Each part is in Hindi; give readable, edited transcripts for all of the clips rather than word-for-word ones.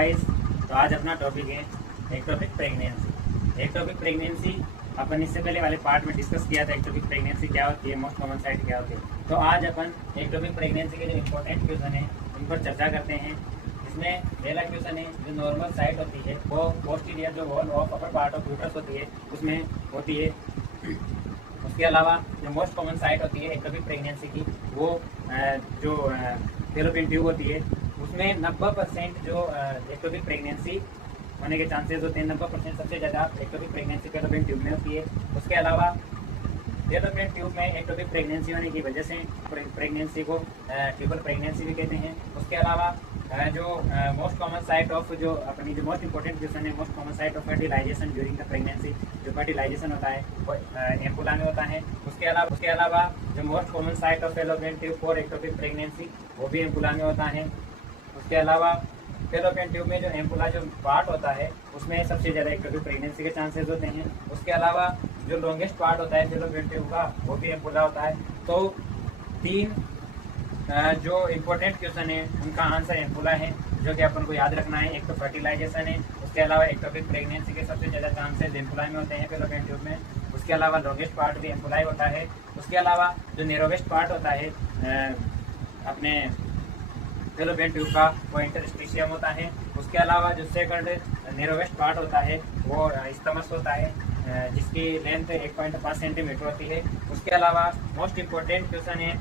गाइस, तो आज अपना टॉपिक है एक्टोपिक प्रेगनेंसी। एक्टोपिक प्रेगनेंसी अपन इससे पहले वाले पार्ट में डिस्कस किया था। एक्टोपिक प्रेगनेंसी क्या होती है, मोस्ट कॉमन साइट क्या होती है। तो आज अपन एक्टोपिक प्रेगनेंसी के जो इम्पोर्टेंट क्वेश्चन है उन पर चर्चा करते हैं। इसमें पहला क्वेश्चन है, जो नॉर्मल साइट होती है वो पोस्टीरियर जो wall of upper part of uterus होती है उसमें होती है। उसके अलावा जो मोस्ट कॉमन साइट होती है एक्टोपिक प्रेगनेंसी की वो जो फैलोपियन ट्यूब होती है उसमें 90% जो एक्टोपिक प्रेगनेंसी होने के चांसेस होते हैं। 90% सबसे ज़्यादा एक्टोपिक प्रेगनेंसी फैलोपियन ट्यूब में होती है। उसके अलावा फैलोपियन ट्यूब में एक्टोपिक प्रेगनेंसी होने की वजह से प्रेगनेंसी को ट्यूबल प्रेगनेंसी भी कहते हैं। उसके अलावा जो मोस्ट कॉमन साइट ऑफ जो अपनी जो मोस्ट इंपॉर्टेंट क्वेश्चन है, most common site of fertilization during the pregnancy, जो फर्टिलाइजेशन होता है वो एम्पुला में होता है। उसके अलावा जो most common site of fallopian tube for ectopic pregnancy वो भी एम्पुला में होता है। उसके अलावा फैलोपियन ट्यूब में जो एम्पुला जो पार्ट होता है उसमें सबसे ज़्यादा एक्टोपिक प्रेगनेंसी के चांसेस होते हैं। उसके अलावा जो लॉन्गेस्ट पार्ट होता है फैलोपियन ट्यूब का वो भी एम्पुला होता है। तो 3 जो इम्पोर्टेंट क्वेश्चन है उनका आंसर एम्पुला है, जो कि अपन को याद रखना है। एक तो फर्टिलाइजेशन है, उसके अलावा एक्टोपिक प्रेगनेंसी के सबसे ज़्यादा चांसेस एम्पुला में होते हैं फैलोपियन ट्यूब में। उसके अलावा लॉन्गेस्ट पार्ट भी एम्पुला होता है। उसके अलावा जो नैरोवेस्ट पार्ट होता है अपने फैलोपियन ट्यूब का वो इंटरस्टिशियम होता है। उसके अलावा जो सेकंड नैरोवेस्ट पार्ट होता है वो स्टमस होता है, जिसकी लेंथ 1.5 सेंटीमीटर होती है। उसके अलावा मोस्ट इम्पोर्टेंट क्वेश्चन है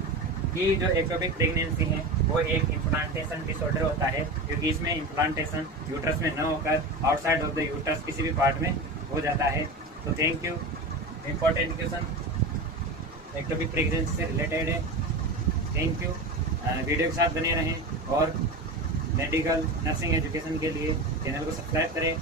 कि जो एक्टोपिक प्रेगनेंसी है वो एक इम्प्लांटेशन डिसऑर्डर होता है, क्योंकि इसमें इम्प्लांटेशन यूट्रस में न होकर आउटसाइड ऑफ द यूट्रस किसी भी पार्ट में हो जाता है। तो thank you. Important question ectopic pregnancy से रिलेटेड है। Thank you. वीडियो के साथ बने रहें और मेडिकल नर्सिंग एजुकेशन के लिए चैनल को सब्सक्राइब करें।